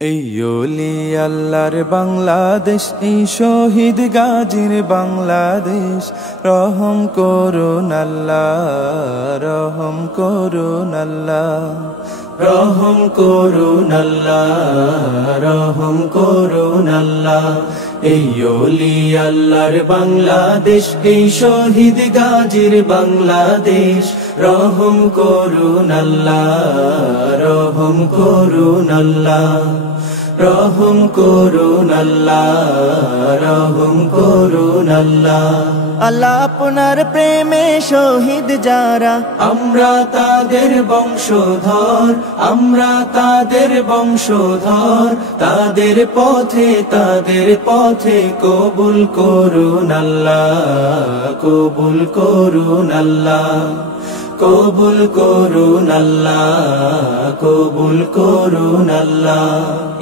এই ওলি আল্লাহর বাংলাদেশ, এই শহীদ গাজীর বাংলাদেশ। রহম করুন আল্লাহ, রহম করুন আল্লাহ, রহম করুন আল্লাহ, রহম করুন আল্লাহ। এই ওলি আল্লাহর বাংলাদেশ, এই শহীদ গাজীর বাংলাদেশ। রহম করুন আল্লাহ, রহম করুন আল্লাহ, রহম করুন আল্লাহ, রহম করুন আল্লাহ। আল্লাহ আপনার প্রেমে শহীদ যারা, আমরা তাদের বংশধর, আমরা তাদের বংশধর। তাদের পথে কবুল করুন আল্লাহ, কবুল করুন আল্লাহ, কবুল করুন আল্লাহ, কবুল করুন আল্লাহ।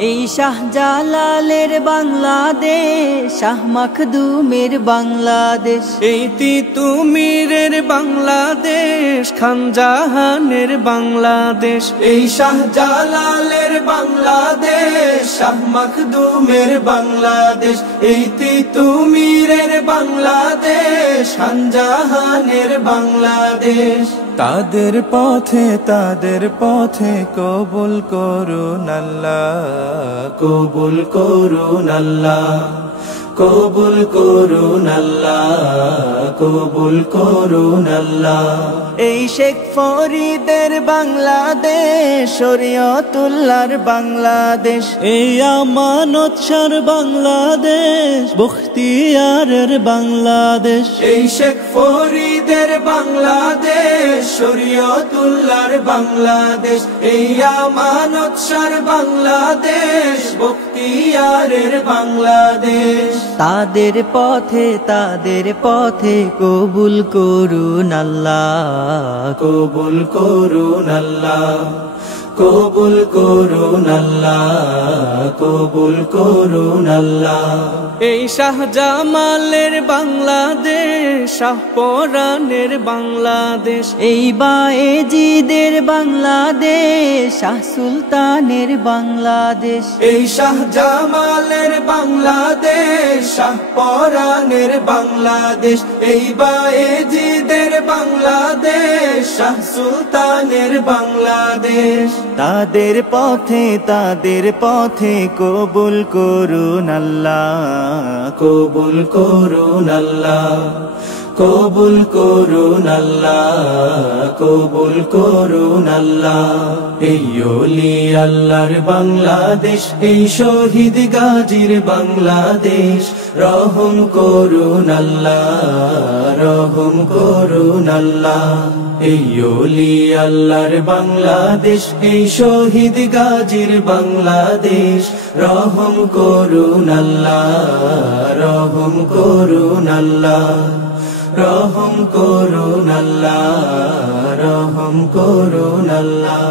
এই শাহজালালের বাংলাদেশ, শাহ মখদুমের বাংলাদেশ, এই তিতুমীরের বাংলাদেশ, খান জাহানের বাংলাদেশ। এই শাহজালালের বাংলাদেশ, শাহ মখদুমের বাংলাদেশ। এই তিতুমীরের বাংলাদেশ, খান জাহানের বাংলাদেশ। তাদের পথে কবুল করুন আল্লাহ, কবুল করুন আল্লাহ, কবুল করুন আল্লাহ, কবুল করুন আল্লাহ। এই শেখ ফরিদের বাংলাদেশ, শরীয়তুল্লাহর বাংলাদেশ, এই আমানত শাহর বাংলাদেশ, বখতিয়ারের বাংলাদেশ। এই শেখ ফরিদের বাংলাদেশ, শরীয়তুল্লাহর বাংলাদেশ। এই আমানত শাহর বাংলাদেশ, বখতিয়ারের বাংলাদেশ। তাদের পথে কবুল করুন আল্লাহ, কবুল করুন আল্লাহ, কবুল করুন আল্লাহ, কবুল করুন আল্লাহ। এই শাহজামালের বাংলাদেশ, শাহপরানের বাংলাদেশ। এই বায়েজিদের বাংলাদেশ, শাহ সুলতানের বাংলাদেশ। এই শাহজামালের বাংলাদেশ, শাহপরানের বাংলাদেশ। এই বায়েজিদের বাংলাদেশ, শাহ সুলতানের বাংলাদেশ। তাদের পথে কবুল করুন আল্লাহ, কবুল করুন আল্লাহ, কবুল করুন আল্লাহ, কবুল করুন আল্লাহ। এই ওলি আল্লাহর বাংলাদেশ, এই শহীদ গাজীর বাংলাদেশ। রহম করুন আল্লাহ, রহম করুন আল্লাহ। এই ওলি আল্লাহর বাংলাদেশ, এই শহীদ গাজীর বাংলাদেশ। রহম করুন আল্লাহ, রহম করুন আল্লাহ, রহম করুন আল্লাহ, রহম করুন আল্লাহ।